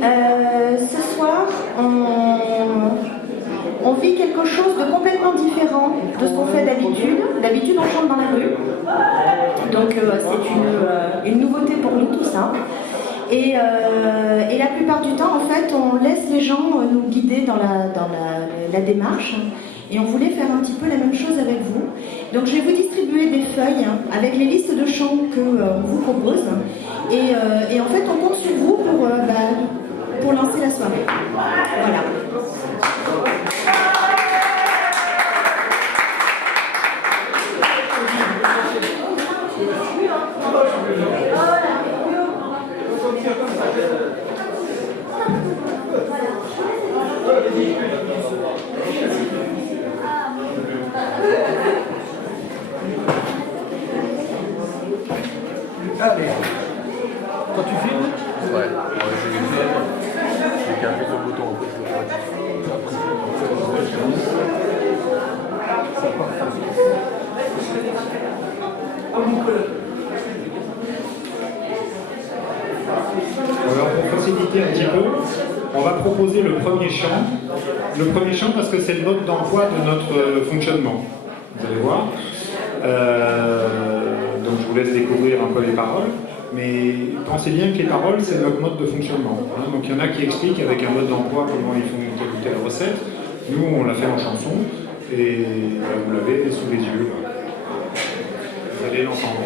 Ce soir, on vit quelque chose de complètement différent de ce qu'on fait d'habitude. D'habitude, on chante dans la rue. Donc, c'est une nouveauté pour nous, tout ça. Et la plupart du temps, en fait, on laisse les gens nous guider dans la démarche. Et on voulait faire un petit peu la même chose avec vous. Donc je vais vous distribuer des feuilles avec les listes de chants qu'on vous propose. Et en fait, on compte sur vous pour lancer la soirée. Voilà. Allez. Quand tu filmes? Ouais, j'ai qu'à appuyer sur le bouton. Alors pour faciliter un petit peu, on va proposer le premier chant. Le premier chant parce que c'est le mode d'emploi de notre fonctionnement. Vous allez voir. Donc je vous laisse découvrir un peu les paroles. Mais pensez bien que les paroles, c'est notre mode de fonctionnement. Hein. Donc il y en a qui expliquent avec un mode d'emploi comment ils font telle ou telle recette. Nous, on l'a fait en chanson. Et vous l'avez sous les yeux. Là. Vous allez l'entendre.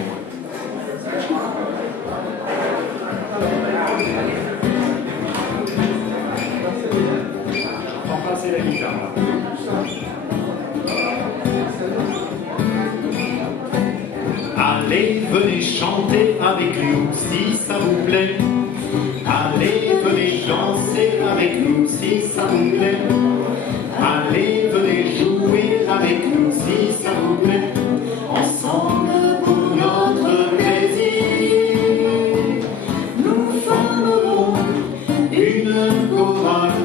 J'entends pas assez la guitare là. Allez, venez chanter avec nous si ça vous plaît. Allez, venez danser avec nous si ça vous plaît. Allez, venez jouer avec nous si ça vous plaît. Ensemble pour notre plaisir, nous formerons une chorale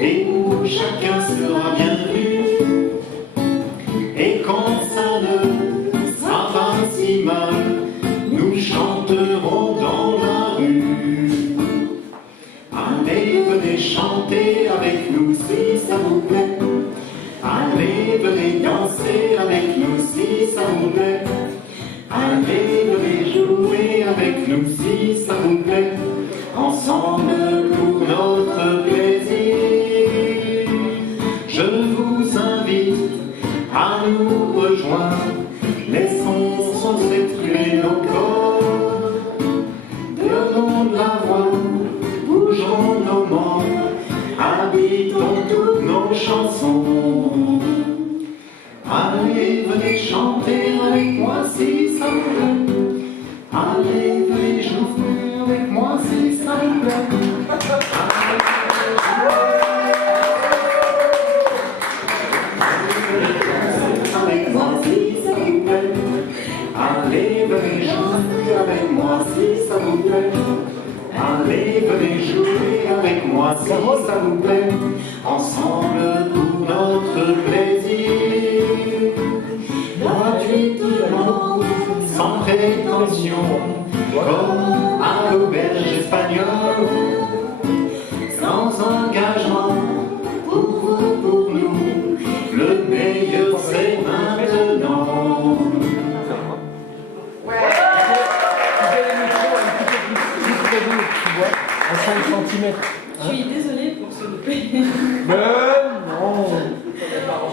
et où chacun sera bienvenu. Et quand ça ne sera pas si mal, nous chanterons dans la rue. Allez, venez chanter avec nous si ça vous plaît. Allez, venez danser avec nous si ça vous plaît. Allez, venez jouer avec nous si ça vous plaît. Ensemble pour notre plaisir, je vous invite à nous rejoindre. Laissons s'effectuer nos corps. Donnons de la voix, bougeons nos membres, habitons toutes nos chansons. Allez, venez chanter avec moi si ça vous plaît. Allez, venez jouer avec moi si ça vous plaît. Avec moi si ça vous plaît. Allez, venez jouer avec moi si ça vous plaît. Allez, venez jouer avec moi si ça vous plaît. Ensemble pour notre plaisir. Gratuitement, sans prétention, comme à l'auberge espagnole. Sans engagement, pour vous, pour nous, le meilleur c'est maintenant. À 5 cm. Je suis désolée pour ce loupé. Mais non. Alors,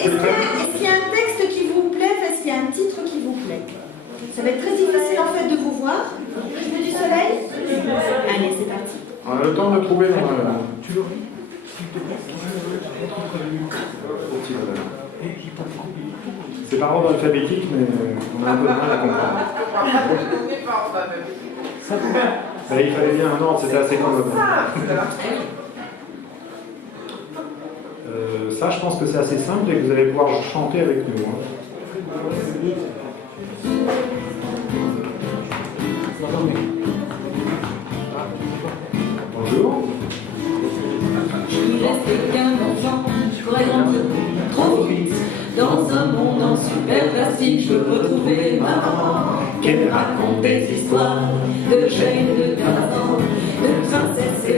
est-ce qu'il y a un texte qui vous plaît? Est-ce qu'il y a un titre qui vous plaît? Ça va être très difficile en fait de vous voir. Je mets du soleil. Allez, c'est parti. On a le temps de trouver dans Tu l'aurais? C'est par ordre alphabétique, mais on a un peu de mal à comprendre. Ça vous va? Ben, il fallait bien un ordre, c'était assez convenable. Ça, je pense que c'est assez simple et que vous allez pouvoir chanter avec nous. Hein. Bonjour. Je lui laisse qu'un enfant, je pourrais grandir trop vite. Dans un monde en super plastique, je veux retrouver maman. Qu'elle me raconte des histoires de Jane, de Tarzan, de princesse et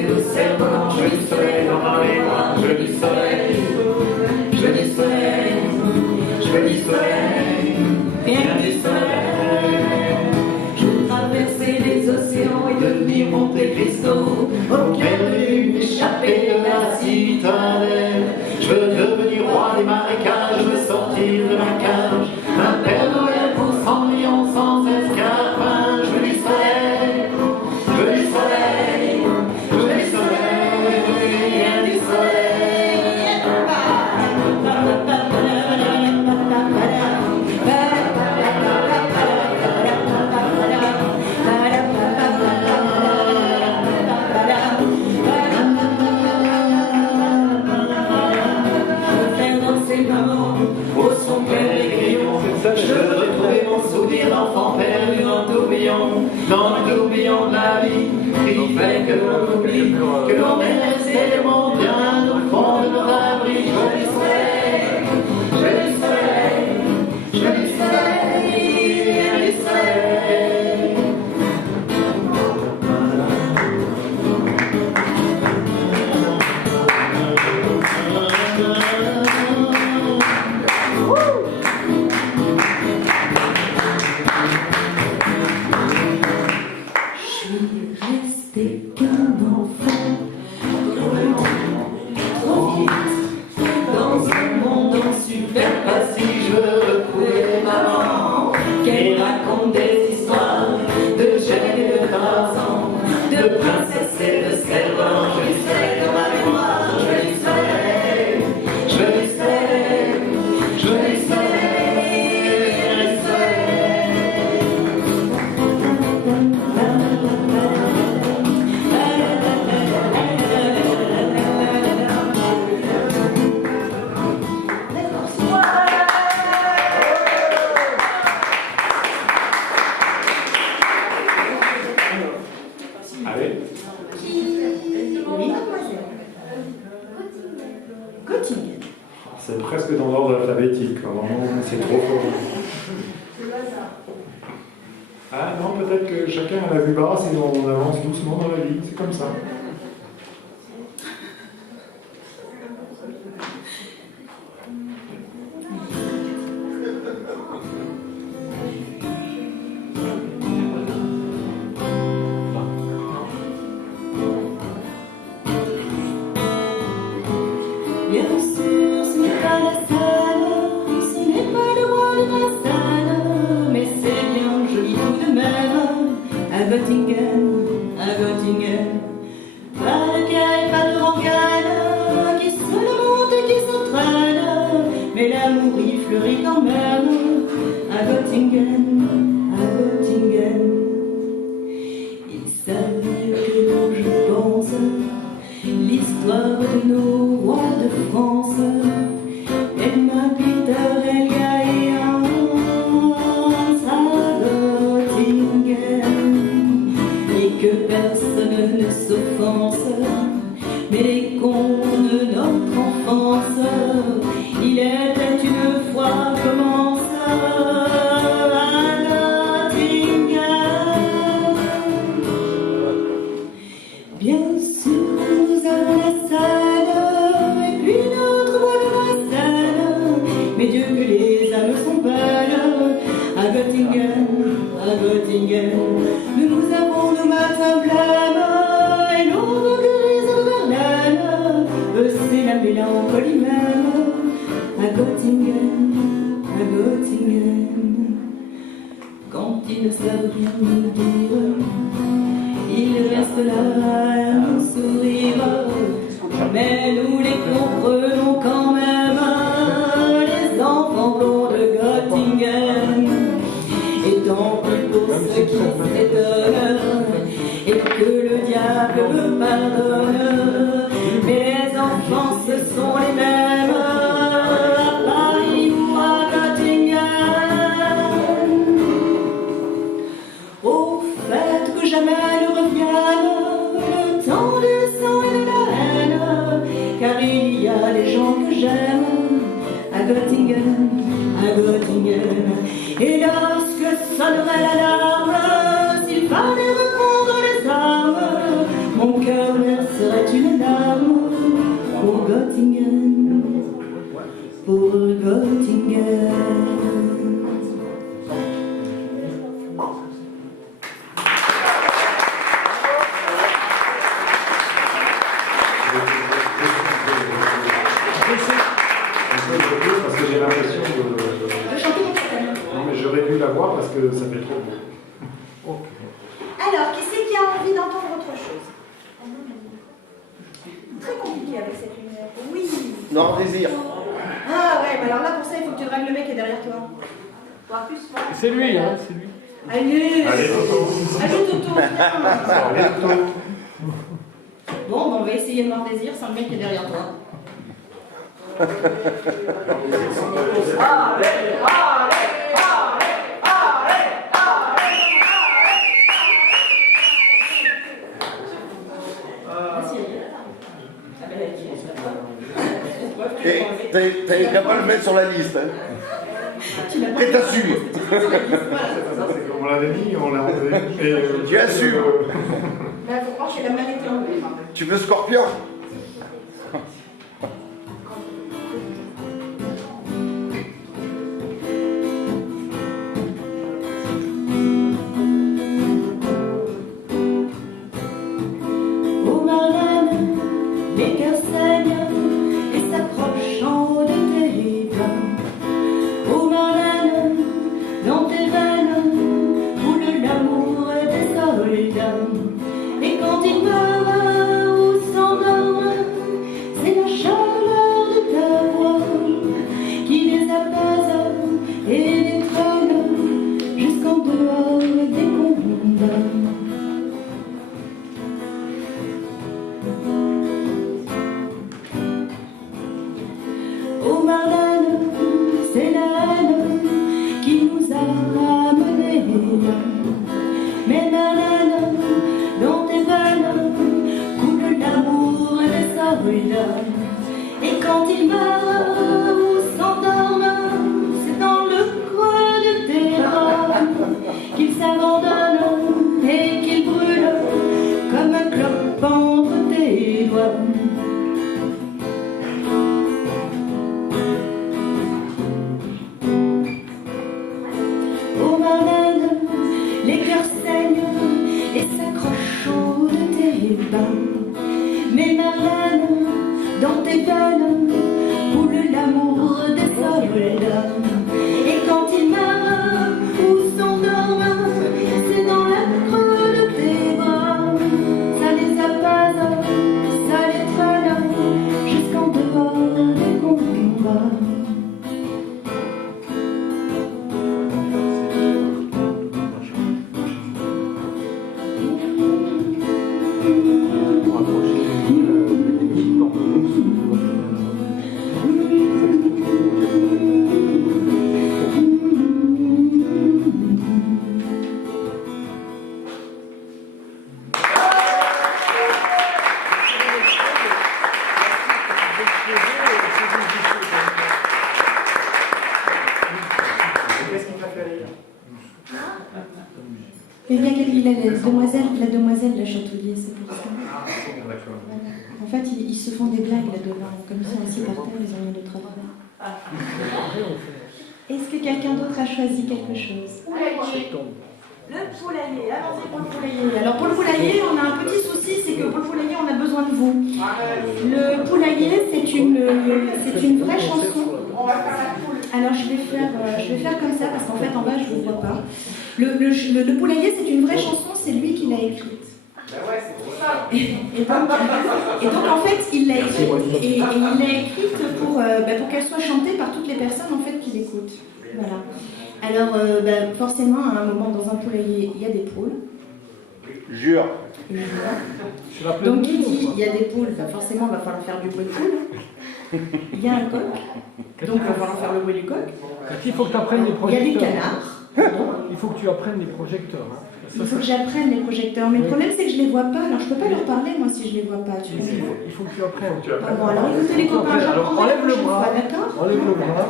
souvenirs Monte Cristo, au cœur de lune échappée de la citadelle. Je veux devenir roi des marécages, je veux sortir de ma cage, un Père Noël pour 100 millions sans escarpin. Je veux du soleil, je veux du soleil, je veux du soleil, rien du soleil. Au son plein des grillons, je veux retrouver mon souvenir d'enfant perdu dans le tourbillon de la vie, qui fait que l'on oublie que l'on est resté tellement bien au fond de nos abris. Je veux du soleil, je veux du soleil, je veux du soleil, rien du soleil. Resté qu'un enfant, trop vite, dans un monde en super facile. Je veux retrouver maman, qu'elle raconte des histoires de Jane et de Tarzan, de princesse et de servant. Je lui soleil dans ma mémoire, je lui soleil, je lui soleil, je lui Allez. Oui, mademoiselle. Göttingen. C'est presque dans l'ordre alphabétique. Vraiment, c'est trop fort. Ah non, peut-être que chacun a la vue basse et on avance doucement dans la vie. C'est comme ça. Bien sûr, ce n'est pas la salle, ce n'est pas le roi de ma salle, mais c'est bien joli tout de même. À Göttingen, pas de caille, pas de rangane, qui se monte et qui se traîne, mais l'amour y fleurit quand même. À Göttingen, il s'avère que quand je pense l'histoire de nos rois de France, Emma, Peter, Elia et Hans à Göttingen, et que personne ne s'offense, mais les contes de notre enfance, il était une fois commence à Göttingen. Bien sûr, nous avons la salle, et puis notre voix de la salle, mais Dieu que les âmes sont belles. À Göttingen, nous avons nos matins blêmes, et nos regrets de Verlaine, c'est la mélancolie même. À Göttingen, quand ils ne savent rien nous dire, il reste là à nous sourire, mais nous les comprenons quand même, les enfants blonds de Göttingen. Et tant pis pour ceux qui s'étonnent, et que le diable me pardonne, mais les enfants ce sont les mêmes, à Paris ou à Göttingen. Au fait que jamais ne revienne le temps du sang et de la haine, car il y a des gens que j'aime à Göttingen, et lorsque sonnerait l'alarme, s'il fallait reprendre les armes, mon cœur verserait une larme pour Göttingen, pour Göttingen. Nord Désir. Ah ouais, mais alors là, pour ça, il faut que tu dragues le mec qui est derrière toi. Voir plus fort. C'est lui, hein, c'est lui. Allez, Allez, Toto. allez, Toto, viens. Allez, Toto. Bon, ben, on va essayer de Noir Désir sans le mec qui est derrière toi. Et t'es capable de le mettre sur la liste. Hein. Et t'assumes. On l'avait mis, on l'a enlevé. Tu assumes. Là, faut croire qu'elle a mal été enlevée. Tu veux Scorpion? Aux Marlène, les cœurs saignent et s'accrochent en haut de tes bras. Aux Marlène, dans tes veines, coule l'amour des soldats. Et quand ils meurent ou s'endorment, c'est la chaleur de ta voix qui les apaise et les traîne jusqu'en dehors des combats. Ô Marlène, c'est la haine qui nous a amenés là. Mais Marlène, dans tes veines coule l'amour des soldats. Et quand ils meurent ou s'endorment, c'est dans le creux de tes bras qu'ils s'abandonnent et qu'ils brûlent comme un clope entre tes doigts. Ô Marlène, les cœurs saignent et s'accrochent au haut de tes bains. Mais Marlène, dans tes veines coule l'amour des soldats. Et quand ils meurent ou s'endorment, c'est dans la creux de tes bras. Ça les apaise, ça les traîne jusqu'en dehors des combats. Qu'est-ce qu'il préfère lire? Mais bien qu'il a la demoiselle la Chatoulier, c'est pour ça. Ah, d'accord. En fait, ils se font des blagues là-dedans. Comme ils sont assis par terre, ils ont rien d'autre à faire. Est-ce que quelqu'un d'autre a choisi quelque chose? Le poulailler, allons-y pour le poulailler. Alors pour le poulailler, on a un petit souci, c'est que pour le poulailler, on a besoin de vous. Le poulailler, c'est une vraie chanson. Alors je vais faire comme ça, parce qu'en fait en bas je ne vous vois pas. Le poulailler, c'est une vraie chanson, c'est lui qui l'a écrite. Et donc en fait, il l'a écrite, et il l'a écrite pour qu'elle soit chantée par toutes les personnes en fait qui l'écoutent. Voilà. Alors forcément, à un moment dans un poulailler, il y a des poules. Jure. Donc qui dit il y a des poules, forcément il va falloir faire du bruit de poule. Il y a un coq, donc il va falloir faire le bruit du coq. Il faut que tu apprennes les Il y a projecteurs. des canards. Il faut que tu apprennes les projecteurs. Hein. Il faut que j'apprenne les projecteurs. Mais le problème c'est que je les vois pas, alors je peux pas leur parler moi si je les vois pas. Tu vois. Il faut que tu apprennes. Ah bon, alors écoutez les copains, Alors j'apprendrai enlève la le prochaine bras. fois, d'accord? Enlève le bras.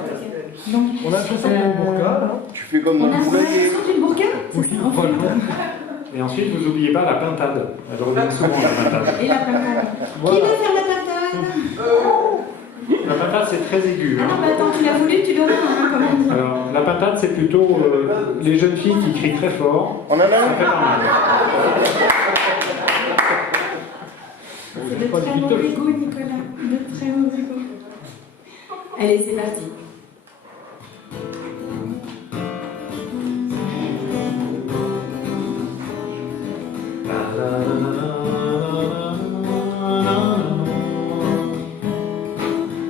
Donc, On a l'impression d'un burqa, là. Tu fais comme on dans a le poulailler. l'impression d'une burqa? C'est ça, en fait. Et ensuite, vous n'oubliez pas la pintade. Elle revient souvent, la pintade. Et la pintade. Voilà. Qui va faire la pintade? La pintade, c'est très aigu. Ah hein. non, mais attends, tu l'as voulu, tu l'auras, hein, quand même. Alors, la pintade, c'est plutôt les jeunes filles qui crient très fort. On en a Ça fait un. pas mal. C'est de très mauvais goût, Nicolas. De très mauvais goût. Allez, c'est parti.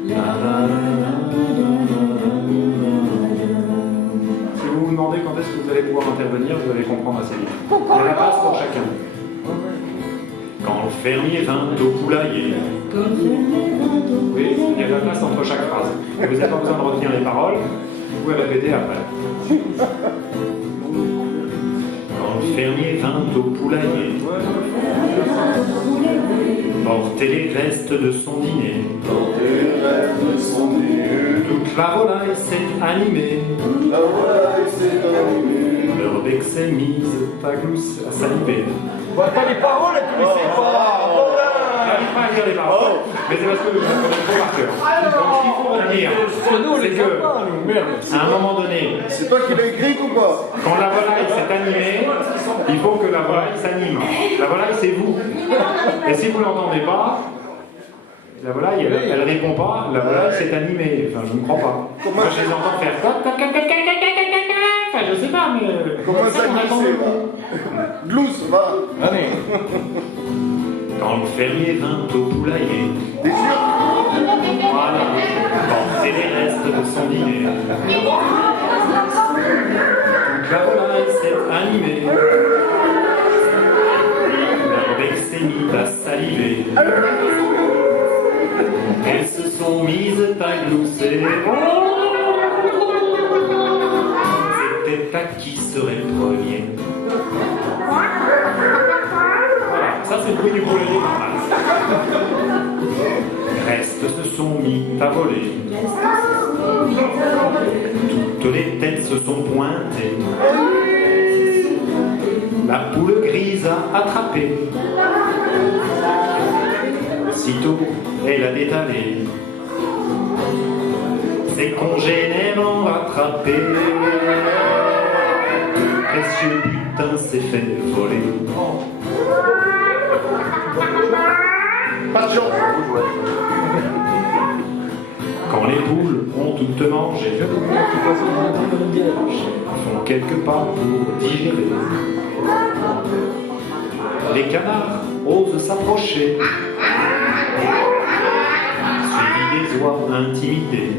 La Quand le fermier vint au poulailler. Oui, il y a de la place entre chaque phrase. Et vous n'avez pas besoin de retenir les paroles, vous pouvez répéter après. Quand le fermier vint au poulailler. Porter les restes de son dîner. Toute la volaille s'est animée. Leur bec s'est mise à glousse, à saliver. Bon, attends, les paroles, tu ne sais pas. J'arrive pas à lire les paroles, mais c'est parce que je connais trop par cœur. Donc ce qu'il faut retenir, c'est que, à un moment donné, C'est toi qui l'as écrit ou pas? quand la volaille s'est animée, il faut que la volaille s'anime. La volaille, c'est vous. Et si vous ne l'entendez pas, la volaille, elle répond pas, la volaille s'est animée. Enfin, je ne crois pas. Moi, je les entends faire. Enfin, je sais pas, mais. Comment ça on attend glisser, beaucoup. va? Glousse, va. Allez. Quand le fermier vint au poulailler. T'es sûr? Voilà. Porter les restes de son dîner. Toute la volaille s'est animée. Leur bec s'est mis à saliver. Elles se sont mises à glousser. C'était à qui serait premier. Voilà, ça c'est le bruit du poulailler normal. Les restes se sont mis à voler. Toutes les têtes se sont pointées. La poule grise a attrapé. Aussitôt, elle a détalé. Ses congénères l'ont rattrapé. Le précieux butin s'est fait voler. Pas de chance. Quand les poules ont toutes mangé, font quelques pas pour digérer. Les canards osent s'approcher, suivis des oies intimidées.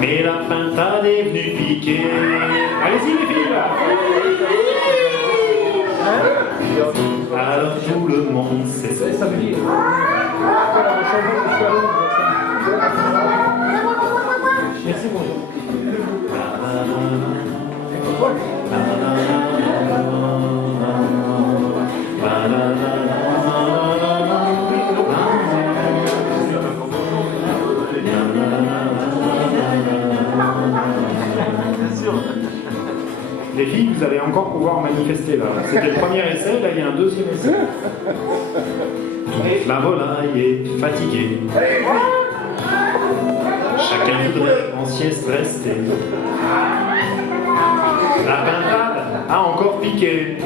Mais la pintade est venue piquer. Allez-y les filles là. Alors tout le monde s'est Ça veut dire. Merci, bonjour. Les filles, vous allez encore pouvoir manifester là. C'était le premier essai, là il y a un deuxième essai. La volaille est fatiguée. Chacun voudrait en sieste rester. La pintade a encore piqué.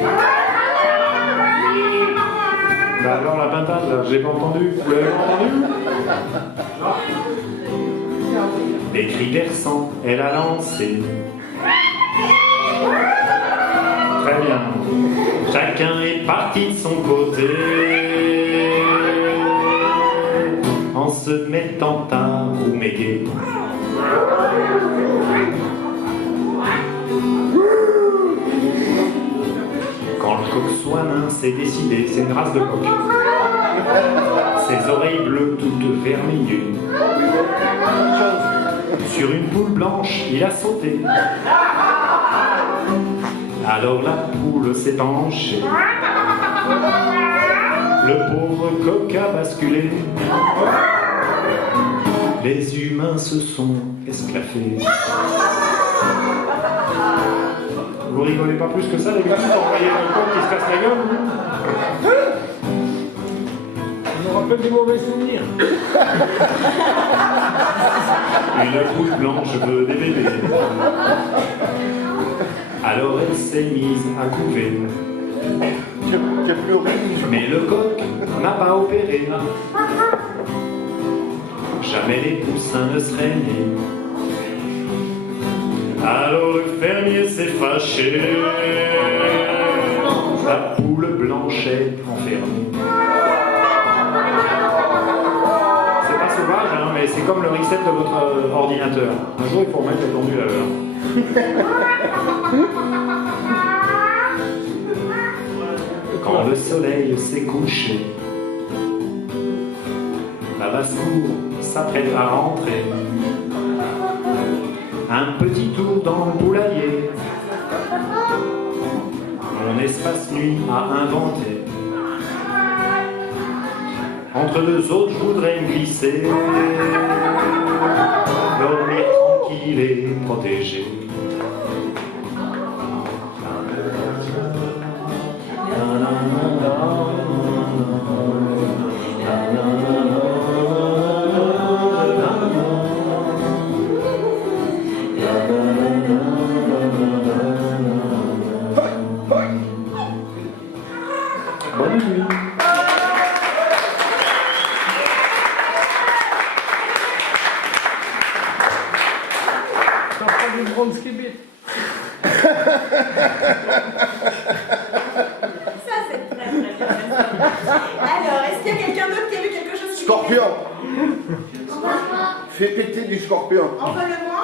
Bah alors la pintade là, j'ai pas entendu. Vous l'avez pas entendu? Des cris perçants, elle a lancé. Très bien. Chacun est parti de son côté. En se mettant à rouméguer. Quand le coq-soinin s'est décidé, c'est une race de coq. Ses oreilles bleues toutes vermillées. Sur une poule blanche, il a sauté. Alors la poule s'est penchée. Le pauvre coq a basculé. Les humains se sont esclaffés. Vous rigolez pas plus que ça les gars quand vous voyez le coq qui se casse la gueule? Ça nous rappelle des mauvais souvenirs. Une poule blanche veut des bébés. Alors elle s'est mise à couver. J'ai pleuré. Mais le coq n'a pas opéré. Jamais les poussins ne seraient nés. Alors le fermier s'est fâché. La poule blanche est enfermée. C'est pas sauvage, hein, mais c'est comme le reset de votre ordinateur. Un jour il faut remettre le pendule à l'heure. Quand le soleil s'est couché. La basse-cour s'apprête à rentrer. Un petit tour dans le poulailler. Mon espace nuit à inventer. Entre deux autres, je voudrais me glisser. Dormir tranquille et protégé. Bonne nuit. T'as pas une grande skibit. Ça, c'est très très bien. Alors, est-ce qu'il y a quelqu'un d'autre qui a vu quelque chose qui Scorpion. Envoie-moi. Fais péter du scorpion. Envoie-le-moi.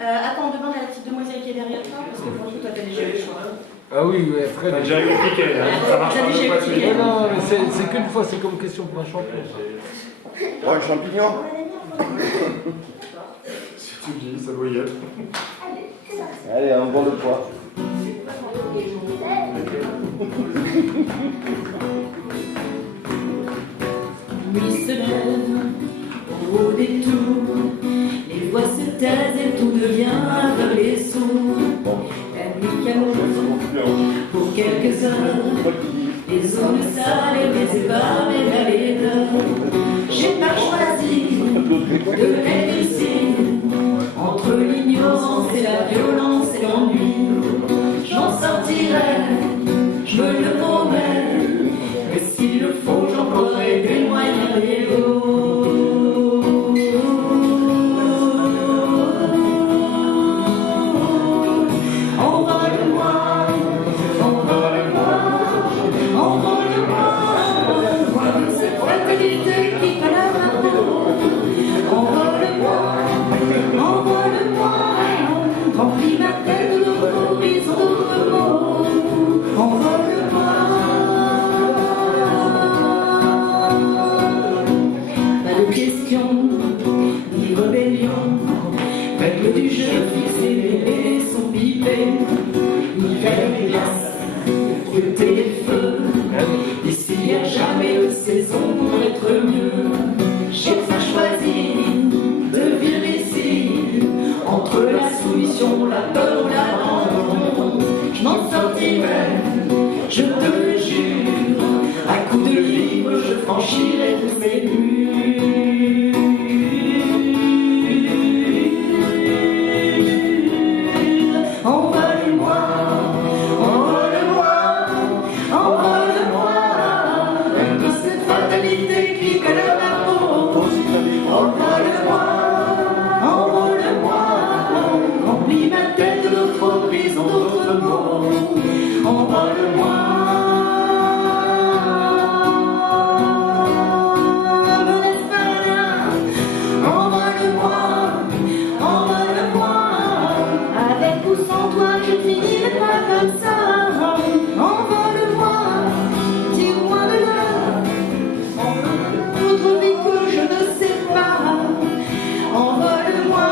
Attends, on demande à la petite demoiselle qui est derrière toi, parce que franchement, toi, t'as déjà eu le choix. Ah oui, ouais, Fred. T'as déjà expliqué, hein. Ça marche pas deux fois de suite. Non, non, mais c'est qu'une fois, c'est comme question pour un champion. Oh, un champignon. Si tu le dis, ça doit y être. Allez, un bon de poids. Nuit se lève au détour, les voix se taisent et tout devient aveugle et sourd. La nuit camoufle pour quelques heures, les zones sales et baisées par mes vallées d'or. J'ai pas choisi de être ici, entre l'ignorance et la violence et l'ennui. J'en sortirai, je me le promets, mais s'il le faut, j'emploierai des moyens légaux. Envole-moi, envole-moi, envole-moi, cette fatalité qui colore ma peau. Envole-moi, envole-moi, remplis ma tête d'autres horizons, d'autres mots. Envole-moi. Pas de questions, ni rébellion, règle du jeu fixé, les sont pipés, ni faire les glaces, fouetter les feux. Ici y a jamais de saison pour être mieux. J'ai pas choisi de vivre ici, entre la soumission, la peur ou l'abandon. Je m'en sortirai, je te le jure, à coups de livre, je franchirai tous ces murs. Envole-moi, envole-moi, envole-moi, de cette fatalité qui colore ma peau. Envole-moi, envole-moi, remplis ma tête d'autres horizons, d'autres mots. Envole-moi. Me laisse pas là. Envole-moi, envole-moi. Avec ou sans toi, je finirai pas comme ça. Envole-moi, tire-moi de là. Autre vie que je ne sais pas. Envole-moi.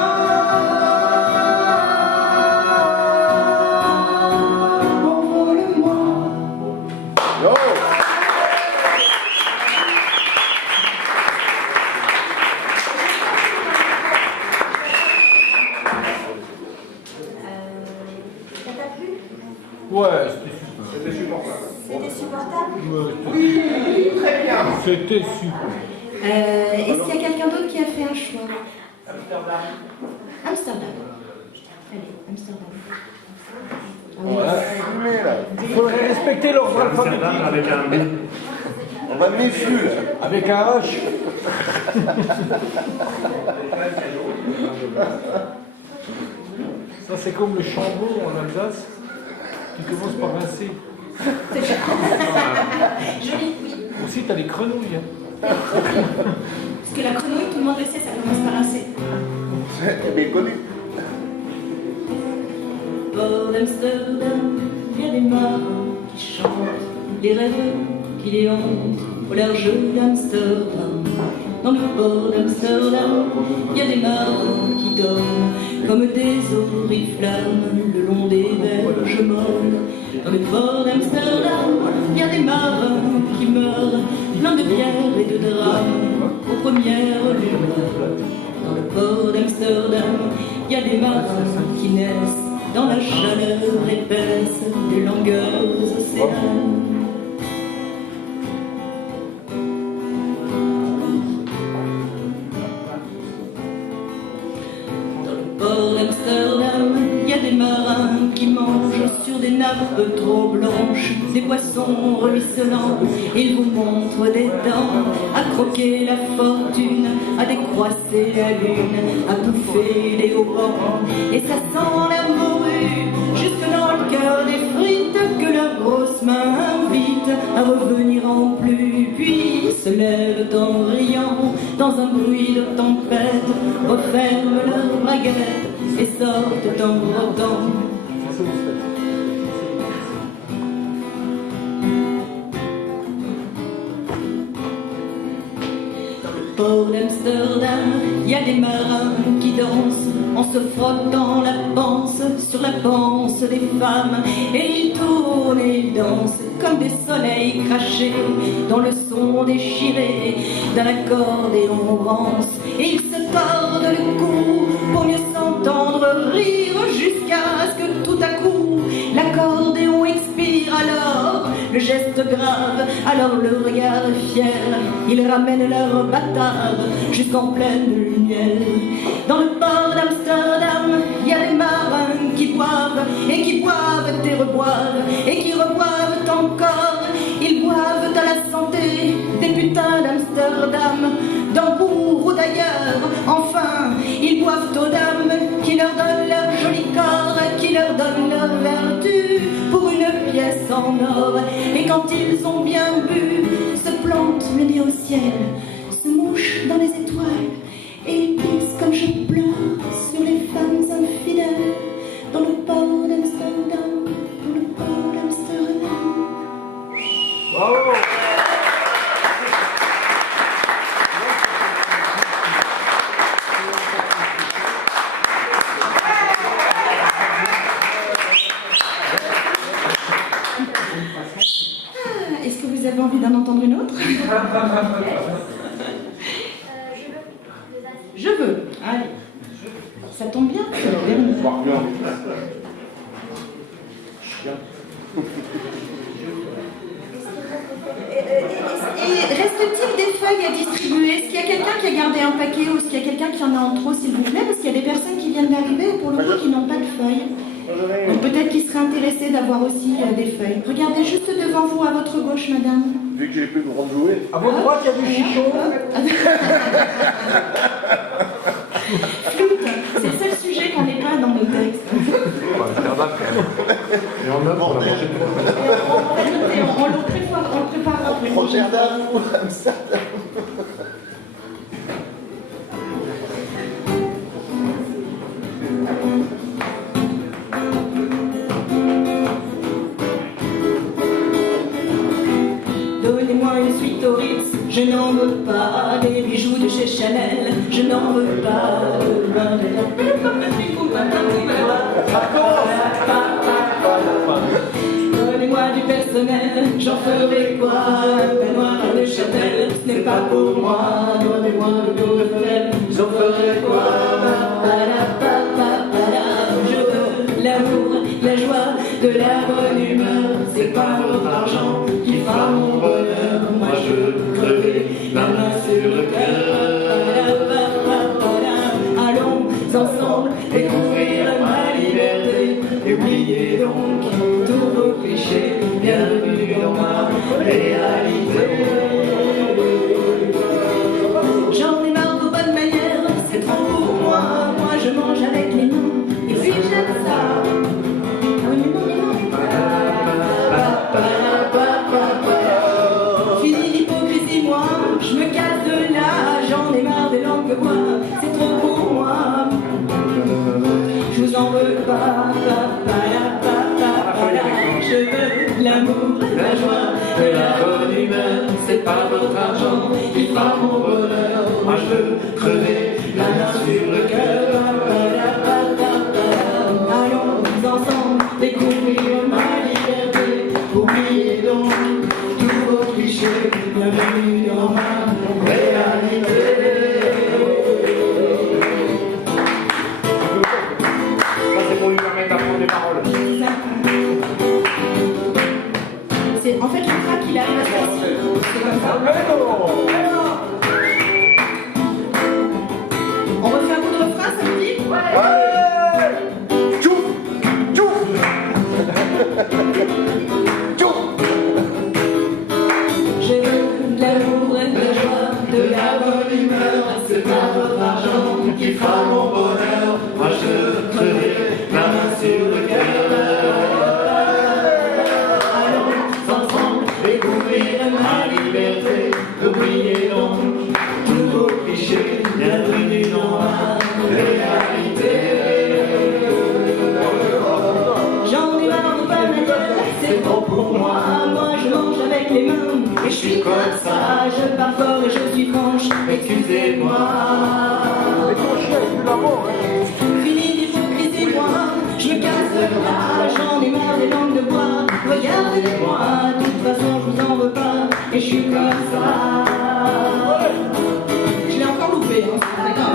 Envole-moi. Yo. Ça t'a plu? Ouais, C'était supportable. C'était supportable? Très bien. c'était super. Est-ce qu'il y a quelqu'un d'autre qui a fait un choix? Amsterdam. Allez, Amsterdam. Fumé, là. Il faudrait respecter l'ordre Amsterdam alphabétique. avec un B. On va méfier, là. Avec un H. Ça, c'est comme le chambon en Alsace, qui commence par un C. Joli, oui. Aussi, t'as les grenouilles. Hein. Parce que la grenouille, tout le monde le sait, ça commence par un C. C'est bien connu. Port d'Amsterdam, il y a des mares qui chantent. les rêves qui les hantent au large d'Amsterdam. Dans le port d'Amsterdam, il y a des marins qui dorment comme des oriflammes le long des berges molles. Dans le port d'Amsterdam, il y a des marins qui meurent pleins de pierres et de drames aux premières lueurs. Dans le port d'Amsterdam, il y a des marins qui naissent dans la chaleur épaisse des longueurs océanes. Port d'Amsterdam, il y a des marins qui mangent sur des nappes trop blanches des poissons ruisselants. Ils vous montrent des dents à croquer la fortune, à décroisser la lune, à bouffer les haubans. Et ça sent la morue jusque dans le cœur des frites que leurs grosses mains invitent à revenir en pluie. Puis se lèvent en riant dans un bruit de tempête, referment leurs braguettes et sortent en brodant. Dans le port d'Amsterdam, il y a des marins qui dansent en se frottant la panse sur la panse des femmes. Et ils tournent et ils dansent comme des soleils crachés dans le son déchiré d'un accordéon rance. Et ils se tordent le cou pour mieux s'entendre rire jusqu'à ce que tout à coup l'accordéon expire. Alors le geste grave, alors le regard fier, ils ramènent leur bâtard jusqu'en pleine lumière. Dans le port d'Amsterdam, il y a des marins qui boivent et qui boivent et reboivent et qui reboivent encore. Ils boivent à la santé des putains d'Amsterdam, d'Hambourg ou d'ailleurs. Enfin, ils boivent aux dames qui leur donnent leur joli corps, qui leur donnent leur vertu pour une pièce en or. Et quand ils ont bien bu, se plantent le nez au ciel, se mouchent dans les étoiles et ils disent comme je pleure sur les femmes infidèles. Dans le port d'Amsterdam, dans le port d'Amsterdam. Bravo. Est-ce que vous avez envie d'en entendre une autre? Je veux. Allez. Ça tombe bien. Et reste-t-il des feuilles à distribuer? Est-ce qu'il y a quelqu'un qui a gardé un paquet ou est-ce qu'il y a quelqu'un qui en a en trop, s'il vous plaît? Parce qu'il y a des personnes qui viennent d'arriver pour le coup qui n'ont pas de feuilles. Donc peut-être qu'ils seraient intéressés d'avoir aussi des feuilles. Regardez juste devant vous, à votre gauche, madame. Vu que j'ai plus le droit de jouer. À votre droite, il y a du chichon. Flûte, c'est le seul sujet qu'on n'est pas dans nos textes. Et on note pour la prochaine fois. On le préparera pour une prochaine fois. Rotterdam ou Amsterdam. Donnez-moi une suite au Ritz, je n'en veux pas. Des bijoux de chez Chanel, je n'en veux pas. Donnez-moi du personnel, j'en ferai quoi? Un peignoir de Chanel, ce n'est pas pour moi. Donnez-moi de Beaujolais, j'en ferai quoi? Je veux l'amour, la joie, de la bonne humeur. C'est pas votre argent qui fera mon bonheur. Moi je veux crever la main sur le cœur. Allons ensemble découvrir ma liberté. Oubliez donc tous vos clichés. Bienvenue dans ma réalité. J'en ai marre de bonnes manières, c'est trop pour moi. bienvenue dans ma réalité. Ça, c'est pour lui permettre d'apprendre des paroles. En fait, je crois qu'il arrive à faire c'est comme ça. On refait un coup de refrain, ça vous dit? Tchouf, tchouf, tchouf. Je veux de l'amour et de la joie, de la bonne humeur. C'est pas votre argent qui fera mon bonheur. Moi je serai la main sur le cœur. Allons ensemble découvrir ma liberté. Oubliez donc tous vos clichés. Bienvenue dans ma réalité. J'en ai marre de pas ma gueule, c'est trop pour moi. Moi je mange avec les mains et je suis comme ça. Je pars fort et je suis franche, excusez-moi. Fini d'hypocrisie, moi, je me casse là. J'en ai marre des langues de bois. Regardez-moi, de toute façon je vous en veux pas. Et je suis comme ça. Je l'ai encore loupé, hein, c'est pas grave.